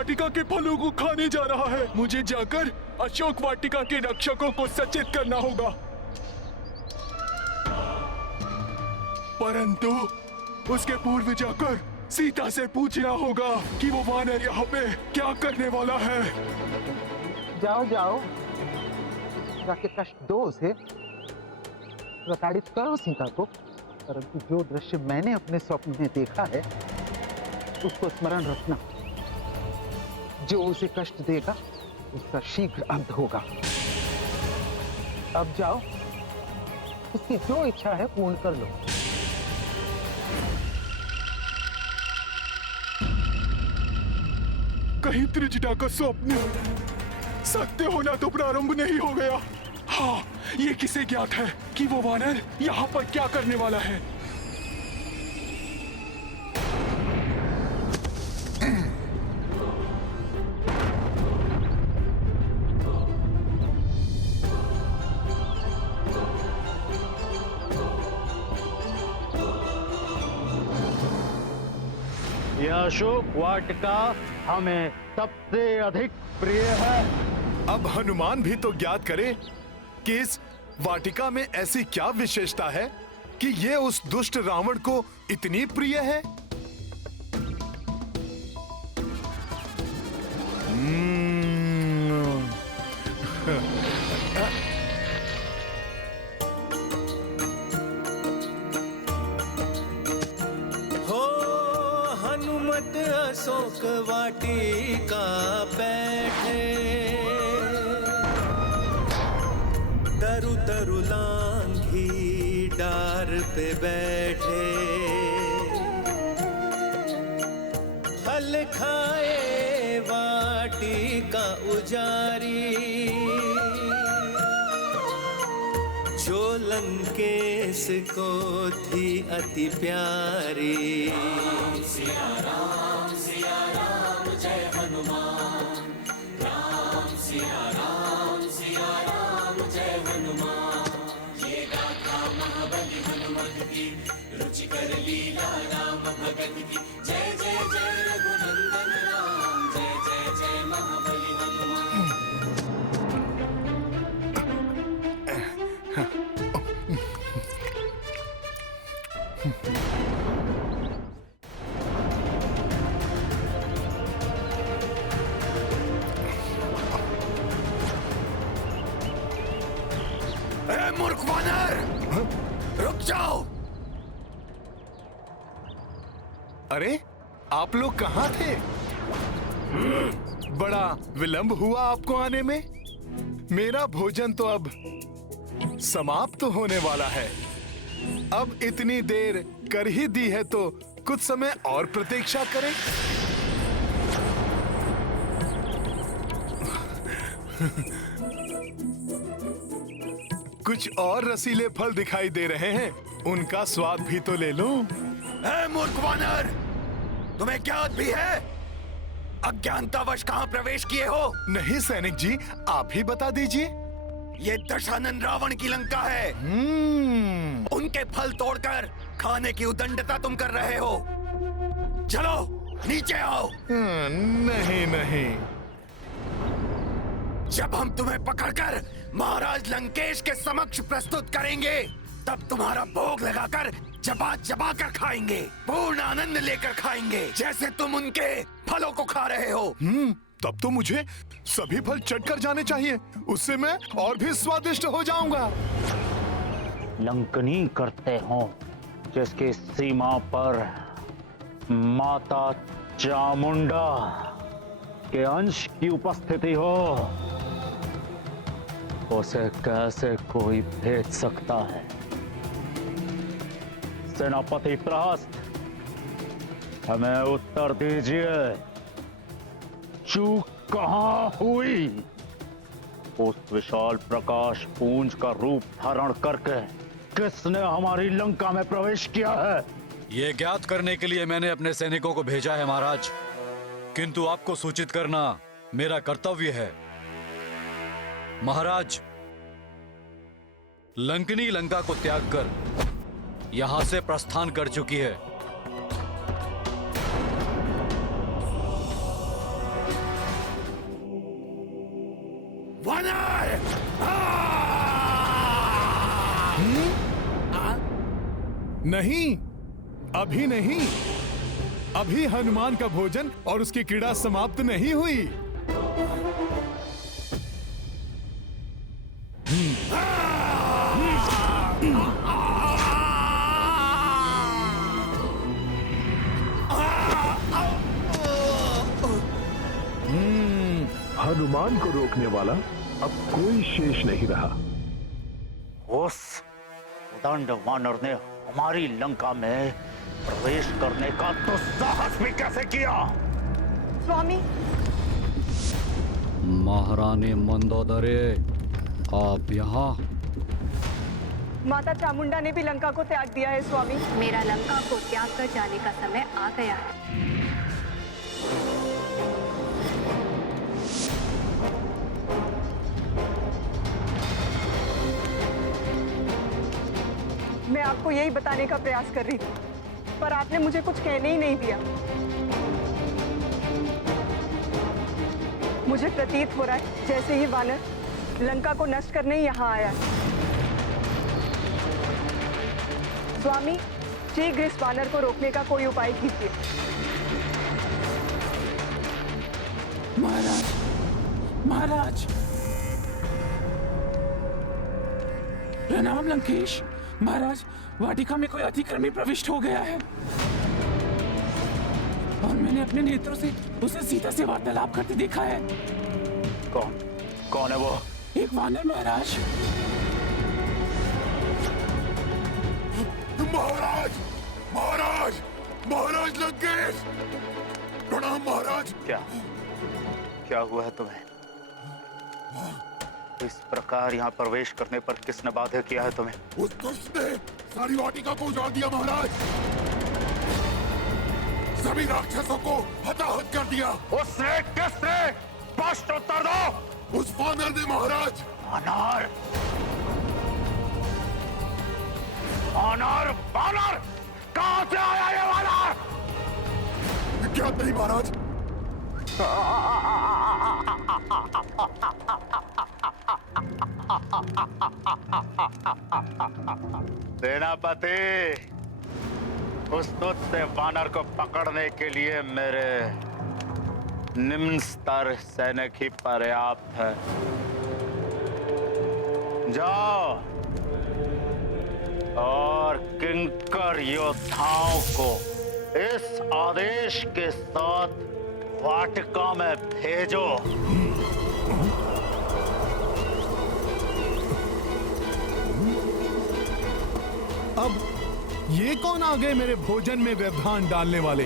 वाटिका के फलों को खाने जा रहा है। मुझे जाकर अशोक वाटिका के रक्षकों को सचेत करना होगा। परंतु उसके पूर्व जाकर सीता से पूछना होगा कि वो वानर यहाँ पे क्या करने वाला है। जाओ जाओ, जाके कष्ट दो उसे, प्रताड़ित करो सीता को। परंतु जो दृश्य मैंने अपने स्वप्न में देखा है उसको स्मरण रखना। जो उसे कष्ट देगा उसका शीघ्र अंत होगा। अब जाओ, उसकी जो इच्छा है पूर्ण कर लो। कहीं त्रिजटा का स्वप्न सत्य होना तो प्रारंभ नहीं हो गया। हाँ, ये किसे ज्ञात है कि वो वानर यहाँ पर क्या करने वाला है। यह अशोक वाटिका हमें सबसे अधिक प्रिय है। अब हनुमान भी तो ज्ञात करे कि इस वाटिका में ऐसी क्या विशेषता है कि ये उस दुष्ट रावण को इतनी प्रिय है। हो हनुमत अशोक वाटिका बैठे, तरु तरु लांघी डार पे बैठे, फल खाए वाटिका उजारी, जो लंकेश को थी अति प्यारी। सिया राम जय हनुमान, राम सिया राम जय हनुमान। ये गाथा महाबली हनुमत की, रुचिकर लीला राम भगत की। जय जय जय रघुनंदन राम, जय जय जय महाबली हनुमान। मूर्ख वानर, रुक जाओ। अरे आप लोग कहाँ थे? बड़ा विलंब हुआ आपको आने में। मेरा भोजन तो अब समाप्त होने वाला है। अब इतनी देर कर ही दी है तो कुछ समय और प्रतीक्षा करें। कुछ और रसीले फल दिखाई दे रहे हैं, उनका स्वाद भी तो ले लूं। मूर्ख वानर, तुम्हें ज्ञात भी है अज्ञानतावश कहाँ प्रवेश किए हो? नहीं सैनिक जी, आप ही बता दीजिए। ये दशानन रावण की लंका है। उनके फल तोड़कर खाने की उदंडता तुम कर रहे हो। चलो नीचे आओ। नहीं नहीं, जब हम तुम्हें पकड़कर महाराज लंकेश के समक्ष प्रस्तुत करेंगे तब तुम्हारा भोग लगाकर चबा चबा कर खाएंगे, पूर्ण आनंद लेकर खाएंगे, जैसे तुम उनके फलों को खा रहे हो। तब तो मुझे सभी फल चटकर जाने चाहिए, उससे मैं और भी स्वादिष्ट हो जाऊंगा। लंकनी करते हो जिसकी सीमा पर माता चामुंडा के अंश की उपस्थिति हो, उसे कैसे कोई भेज सकता है? सेनापति प्रहस्त, हमें उत्तर दीजिए, चूक कहां हुई? उस विशाल प्रकाश पुंज का रूप धारण करके किसने हमारी लंका में प्रवेश किया है? ये ज्ञात करने के लिए मैंने अपने सैनिकों को भेजा है महाराज, किंतु आपको सूचित करना मेरा कर्तव्य है। महाराज, लंकनी लंका को त्याग कर यहां से प्रस्थान कर चुकी है। वानर! नहीं, अभी नहीं। अभी हनुमान का भोजन और उसकी क्रीड़ा समाप्त नहीं हुई। हनुमान को रोकने वाला अब कोई शेष नहीं रहा। उस उदंड वानर ने हमारी लंका में प्रवेश करने का दुस्साहस भी कैसे किया? स्वामी, महारानी मंदोदरी, आप यहाँ? माता चामुंडा ने भी लंका को त्याग दिया है स्वामी। मेरा लंका को त्याग कर जाने का समय आ गया है। मैं आपको यही बताने का प्रयास कर रही थी, पर आपने मुझे कुछ कहने ही नहीं दिया। मुझे प्रतीत हो रहा है जैसे ही वानर लंका को नष्ट करने यहाँ आया है। स्वामी, शीघ्र इस वानर को रोकने का कोई उपाय कीजिए। महाराज, महाराज, प्रणाम लंकेश। महाराज, वाटिका में कोई अतिक्रमी प्रविष्ट हो गया है और मैंने अपने नेत्रों से उसे सीता से वार्तालाप करते देखा है। कौन कौन है वो? एक वानर महाराज। महाराज, महाराज, महाराज लंकेश! प्रणाम महाराज। क्या हुआ है तुम्हें? इस प्रकार यहाँ प्रवेश करने पर किसने बाध्य किया है तुम्हें? उस दुष्ट ने सारी वाटिका को उजाड़ दिया महाराज। सभी राक्षसों को हताहत कर दिया। उसने? किसने? स्पष्ट उत्तर दो। उस वानर ने महाराज। वानर? वानर? वानर? कहाँ से आया ये वानर? ज्ञात नहीं महाराज। सेनापति, उस दुष्ट वानर को पकड़ने के लिए मेरे निम्न स्तर सैनिक ही पर्याप्त है। जाओ और किंकर योद्धाओं को इस आदेश के साथ वाटिका में भेजो। अब ये कौन आ गए मेरे भोजन में व्यवधान डालने वाले?